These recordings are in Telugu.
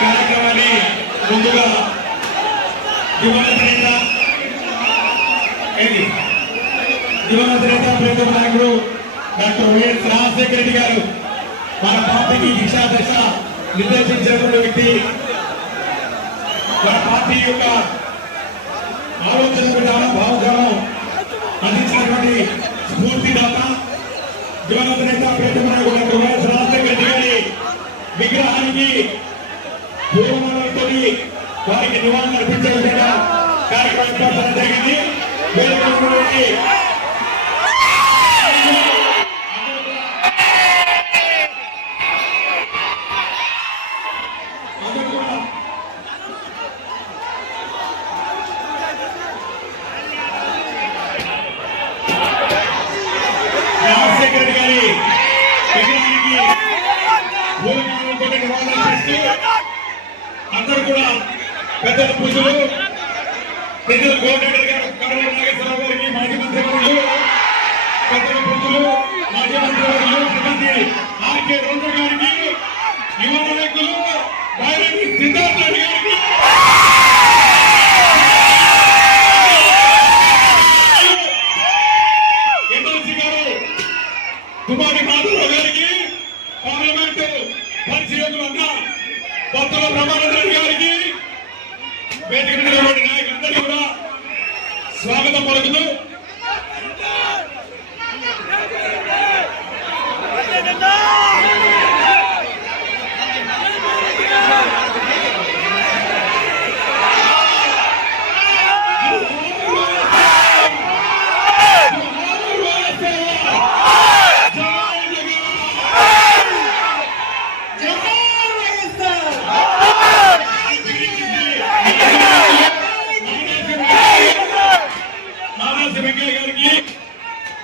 కార్యక్రమాన్ని ముందుగా దివంగత నేత ప్రీతం నాయకుడు డాక్టర్ వైఎస్ రాజశేఖర రెడ్డి గారు మన పార్టీకి దిశాదశ నిర్దేశించినటువంటి వ్యక్తి, మన పార్టీ యొక్క ఆలోచన విధానం భావజాలం అందించినటువంటి స్ఫూర్తిదాత దివంగత నేత ప్రీతం నాయకుడు డాక్టర్ వైఎస్ రాజశేఖర రెడ్డి గారి విగ్రహానికి పూర్వమాలతో వారికి నివాళులు అర్పించే విధంగా కార్యక్రమం ఏర్పడడం జరిగింది. రాజశేఖర రెడ్డి గారి విగ్రహానికి పూర్వమాలతో నివాళులు అర్పిస్తూ అందరూ కూడా పెద్దల పూజలు పెద్దల కోఆర్డినేటర్ గారు కడవ నాగేశ్వరరావు గారికి మాజీ మంత్రివర్యులు, పెద్దల పూజలు మాజీ మంత్రివర్యులు శ్రీమతి ఆర్కే రోజా గారికి, యువ నాయకులు బైరెడ్డి సిద్ధార్థ రెడ్డి గారికి, ఎమ్మెల్సీ గారు కుమారి మాధవరావు గారికి, పార్లమెంటు పరిశీలకులు అన్న కొత్తల బ్రహ్మానంద రెడ్డి గారికి, వేదిక నాయకులందరికీ కూడా స్వాగతం పలుకుతూ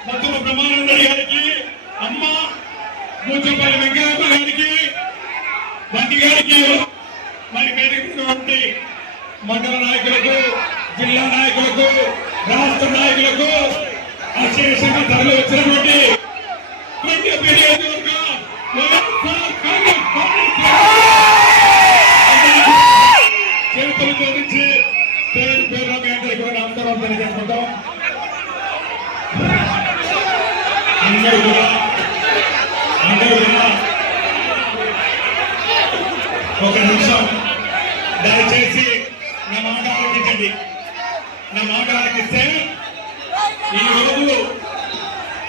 కొత్తల బ్రహ్మానంద రెడ్డి గారికి, అమ్మ మూచపల్లి వెంకయ్యమ్మ గారికి, బండి గారికి, మరి వేదికటువంటి మండల నాయకులకు, జిల్లా నాయకులకు, రాష్ట్ర నాయకులకు, అశేషంగా తరలి వచ్చినటువంటి చేతులు జోడించి పేరు పేరులో మీ అందరికీ కూడా నమస్కారం తెలియజేసుకుంటాం. అందరూ కూడా ఒక నిమిషం దయచేసి నా మాట ఆలోచించండి. నా మాట ఆలోచిస్తే ఈరోజు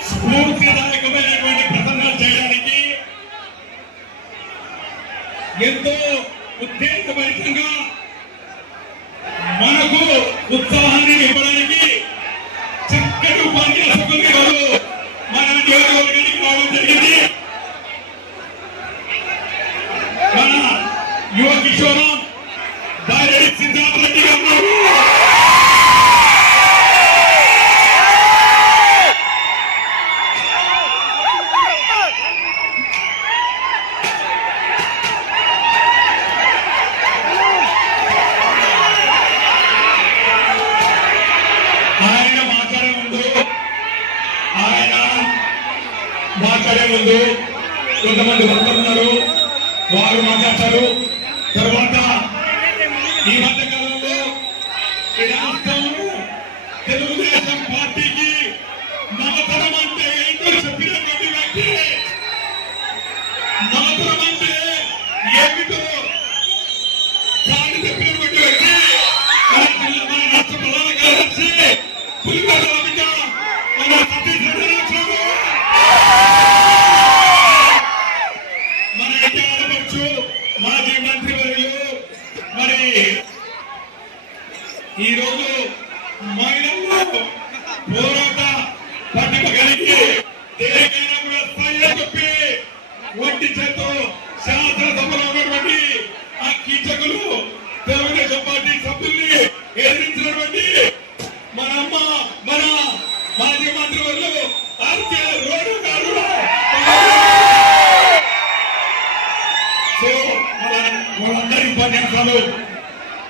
స్ఫూర్తిదాయకమైనటువంటి ప్రసంగాలు చేయడానికి ఎంతో ఉత్తేజభరితంగా మనకు ఉత్సాహాన్ని ఇవ్వడానికి చక్కటి ఉపాధ్యాయులు గారు మన నియోజకవర్గానికి రావడం జరిగింది. మన యువ కిషోరం బైరెడ్డి సిద్ధార్థ రెడ్డి గారు మాట్లాడే ముందు కొంతమంది భక్తులు ఉన్నారు, వారు మాట్లాడతారు. తర్వాత ఈ మధ్య కాలంలో ఈ రాష్ట్రంలో తెలుగుదేశం పార్టీకి నవతరం అంటే ఏంటో చెప్పినటువంటి వ్యక్తి, నవతరం అంటే ఏమిటో చాటి చెప్పినటువంటి వ్యక్తి మన రాష్ట్ర ప్రధాన కార్యదర్శి పులిగోడ రవిక మన సతీష్ రెడ్డి మన ఎన్నికవచ్చు మాజీ మంత్రివర్యులు. మరి ఈరోజు మహిళల్లో పోరాట పట్టిక కలిగి దేనికైనా కూడా సయ్య చెప్పి ఒంటి చేతో శాసనసభలో ఉన్నటువంటి ఆ కీచకులు తెలుగుదేశం పార్టీ సభ్యుల్ని ఎదిరించినటువంటి మన అమ్మ మన మాజీ మంత్రివర్యులు ఆర్కేఆర్ రోడ్డు గారు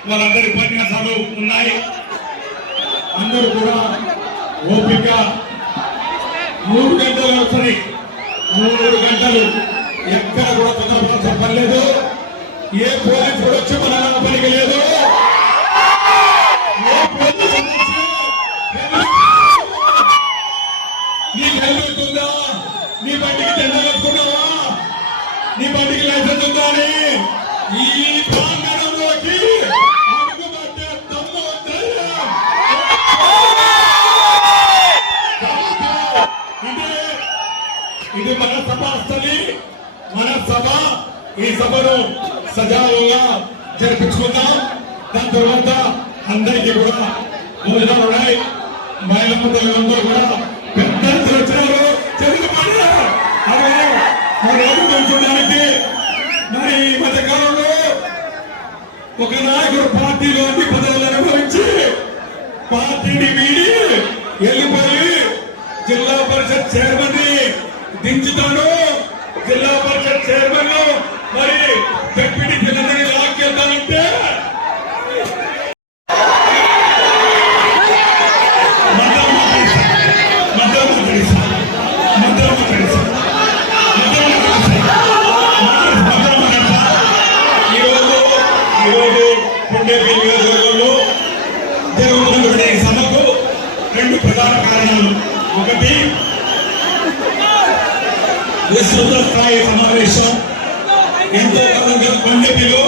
వాళ్ళందరి ఉపన్యాసాలు ఉన్నాయి. అందరూ కూడా ఓపిక 3 గంటలు వస్తుంది. 3 గంటలు ఎక్కడ కూడా తొందరపడాల్సిన పని లేదు. ఏ పోలీసు కూడా వచ్చి మన పనికి లేదు. నీ హెల్మెట్ ఉందా? నీ బండికి జెండా కట్టుకున్నావా? నీ బండికి లైసెన్స్ ఉందా అని ఈ ప్రాంగణంలోకి అడుగుబట్టే దమ్ము ధైర్యం ఇది మన సభాస్థలి, మన సభ. ఈ సభను సజావుగా జరిపించుకుందాం. దాని తర్వాత అందరికీ కూడా భోజనాలు ఉన్నాయి. మహిళా మంత్రులందరూ కూడా పెద్దలు వచ్చినారు. చూడడానికి మరి ఈ మధ్యకాలంలో ఒక నాయకుడు పార్టీలో అన్ని పదవులు అనుభవించి పార్టీని వీడి వెళ్ళిపోయి జిల్లా పరిషత్ చైర్మన్ ని దించుతాను. జిల్లా పరిషత్ చైర్మన్ మరి డిప్యూటీ జిల్లాని లాక్కెళ్తానంటే జరుగుతున్నటువంటి సభకు 2 ప్రధాన కారణాలు. ఒకటి, విస్తృత స్థాయి సమావేశం. ఎంతో కాలంగా కొండపిలో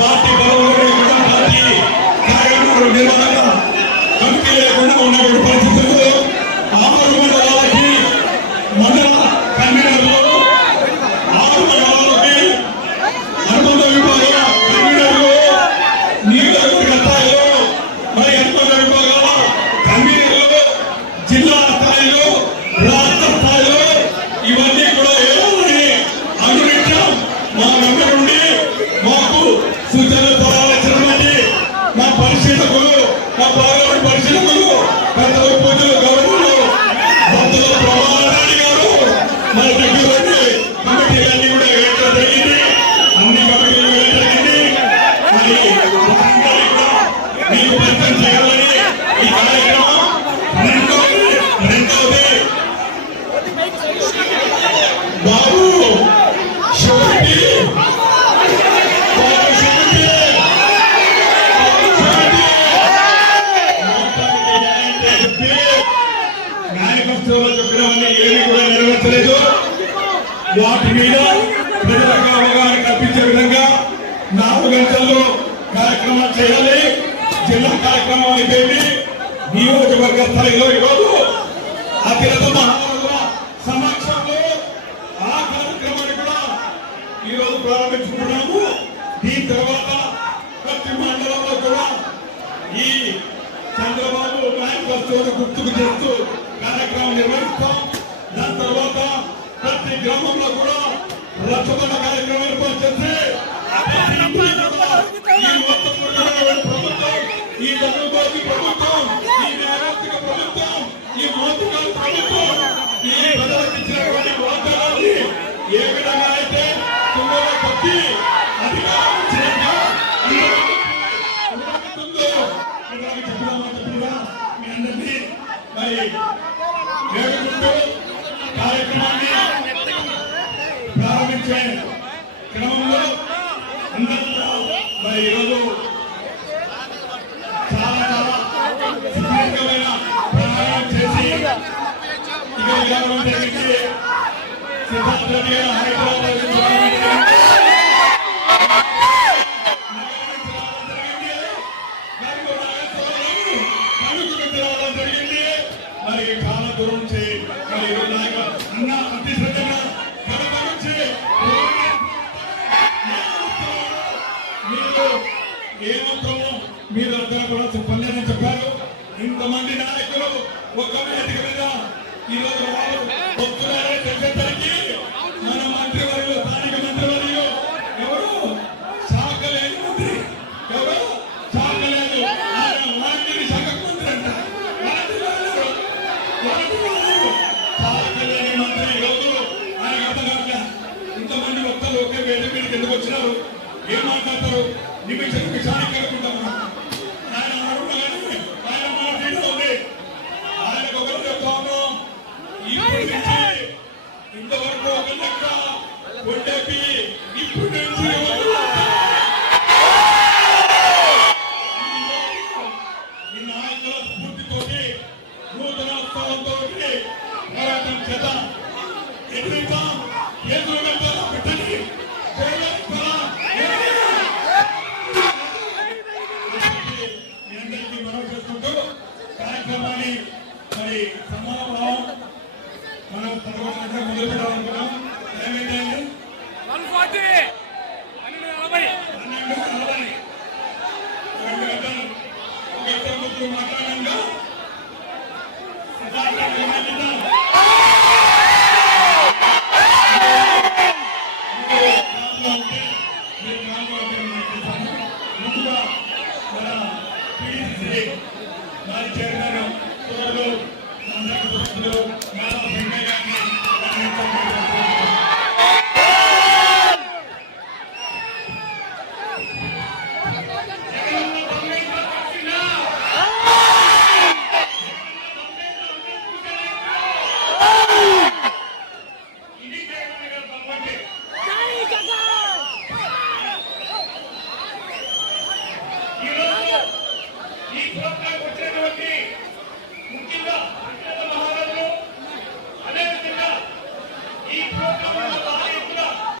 పార్టీ బలంలో పార్టీ కార్యక్రమాలు నిర్వహణ కమిటీ లేకుండా ఉన్నటువంటి పరిస్థితుల్లో 6 మండలాలకి మండల కన్వీనర్లు, 6 మండలాలకి అనుబంధ విభాగ కన్వీనర్లు, నియోజకవర్గ స్థాయిలో మరి అనుబంధ విభాగాల కన్వీనర్లు, జిల్లా స్థాయిలో, రాష్ట్ర స్థాయిలో ఇవన్నీ కూడా ఏమని అనునిత్యం మా వెంట నుండి మాకు సూచనలు పొందాల్సినటువంటి మా పరిశీలకులు, మా పార్లమెంట్ పరిశీలకులు, పెద్దలు, పూజలు, గౌరవులు, భక్తుల ప్రమాణాన్ని గారు మన దగ్గర కమిటీలన్నీ కూడా వేయడం జరిగింది. అన్ని కమిటీలు వేయడం జరిగింది. మరి అందరికీ కూడా మీకు పరిచయం చేయాలని ఈ కార్యక్రమం. రెండవది బాబు శివరెడ్డి మేనిఫెస్టోలో చెప్పినవన్నీ ఏమీ కూడా నెరవేర్చలేదు. వాటి మీద ప్రజలకు అవగాహన కల్పించే విధంగా 4 గంటల్లో కార్యక్రమాలు చేయాలి. జిల్లా కార్యక్రమం అయిపోయింది. నియోజకవర్గ స్థాయిలో ఈరోజు అతిరథ మహారాజుల సమక్షంలో ఆ కార్యక్రమాన్ని కూడా ఈరోజు ప్రారంభించుకుంటున్నాము. దీని తర్వాత ప్రతి మండలంలో కూడా ఈ చంద్రబాబు మేనిఫెస్టోను గుర్తుకు చేస్తూ కార్యక్రమం నిర్వహిస్తాం. దాని తర్వాత ప్రతి గ్రామంలో కూడా రచ్చబండ కార్యక్రమం ఏర్పాటు చేసి ఈ మొత్తం ప్రభుత్వం, ఈ చంద్రబాబు ప్రభుత్వం, ఈ న్యాయాధిక ప్రభుత్వం, ఈ మోసగాల ప్రభుత్వం ఈ ప్రజలకు ఇచ్చినటువంటి వాగ్దానాన్ని ఏ విధంగా అయితే తుంగలో తప్పి అధికారం చేయగా మీ అందరినీ మరి వేడుకుంటూ కార్యక్రమాన్ని ప్రారంభించే క్రమంలో అందరూ మరి ఈరోజు చాలా సుదీర్ఘమైన ప్రయాణం చేసి ఇక్కడ రావడం జరిగింది. సిద్ధార్థ రెడ్డి గారు హైదరాబాద్ జరిగింది. మరి చాలా దూరం నుంచి మరి అన్న అతి శ్రద్ధగా కడప నుంచి మీరు ఏమాత్రము మీరు అందరూ కూడా చెప్పలేదని చెప్పారు. ఇంత కొంతమంది నాయకులు ఒక్క వేదిక మీద ఈరోజు వస్తున్నారని తెలిసేసరికి మన మంత్రివర్యులు స్థానిక మంత్రివర్యులు ఎవరు శాఖ లేని మంత్రి ఎవరు శాఖ లేదు ఆయన వాటిని శాఖ మంత్రి అంట శాఖ లేని మంత్రి ఈరోజు ఆయన అర్థం కావట్లే ఇంతమంది వక్తలు ఒకే వేదిక మీదకి ఎందుకు వచ్చినారు ఏం మాట్లాడతారు నిమిషానికి కలుపుకుంటాం ఆయన అడుగుతారని ఆయన మాట్లాడుతూ ఉంది ఆయనకు ఒకరు చెప్తా ఉన్నాం ఇంతవరకు ఒక లెక్క ఒడ్డేపి ఇప్పుడు నుంచి ఈ నాయకుల స్ఫూర్తితోటి నూతన ఉత్సవంతో పోరాటం చేద్దాం ఎదురుతాం ఎదురు పెట్టాలా పెట్టండి మీ అందరికీ మనవి చేసుకుంటూ కార్యక్రమాన్ని మరి సమానం మనం 11 గంటలకు మొదలు పెట్టాలనుకున్నాం ఏమైందండి 12:40 2 గంటలు ఒక గంట ముందు మాట్లాడంగా ముందుగా మన PDC మాజీ చైర్మన్ సోదరులు మండలి సభ్యులు మాధవ వెంకయ్య గారిని ఈ ప్రోగ్రాం వచ్చినటువంటి ముఖ్యంగా మహారాజులు అదేవిధంగా ఈ ప్రోగ్రాం